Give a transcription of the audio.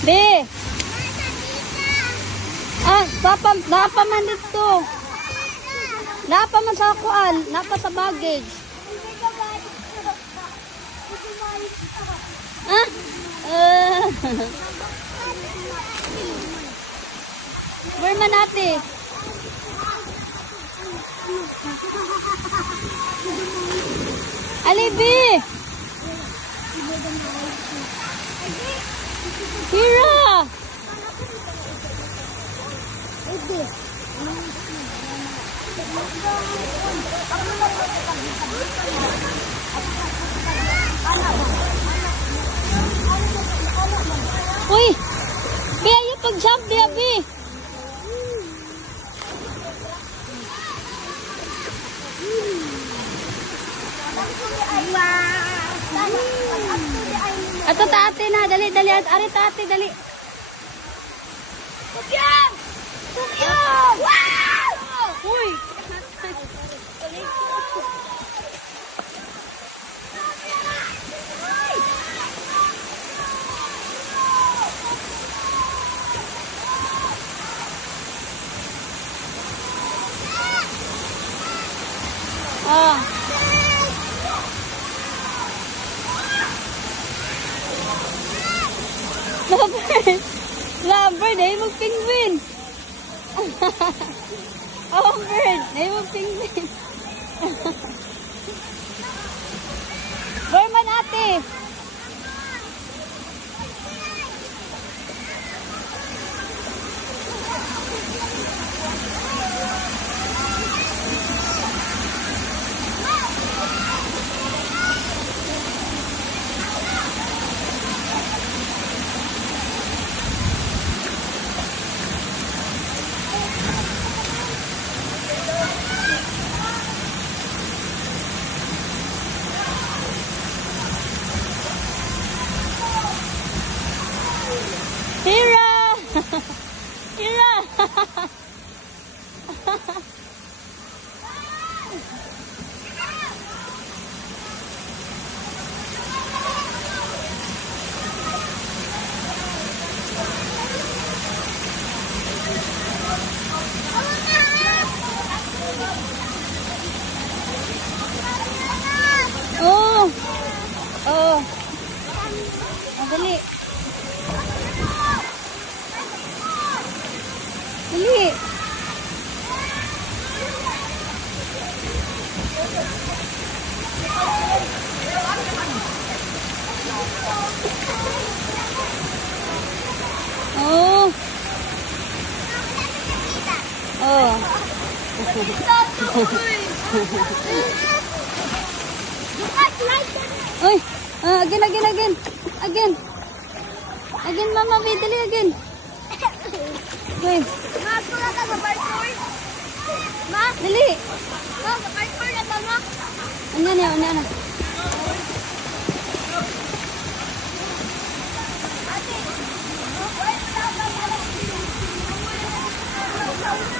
Be. Ah, napa man dito. Napa man sa kuan, napa sa baggage. Ah? Where man ate? Alibi! Hira! Uy! Kaya yung pag-jump niya, Bi! Ato tate na, dali, dali. Ari tate, dali. Tukyang! Tukyang! Wow! Uy! Ah. Lovebird, eh, mag-penguin. Oh, bird, eh, mag-penguin. Where man ate? Hira! Hira! Oh! Oh! Madali! Dali. Oh. Oh. Uy. Again. Again. Again, mama, dali again. Uy. Ma, pula ka sa parkour. Ma, Dali. ma, sa parkour na ba, ma? Ano na. Ate, wala ka ba?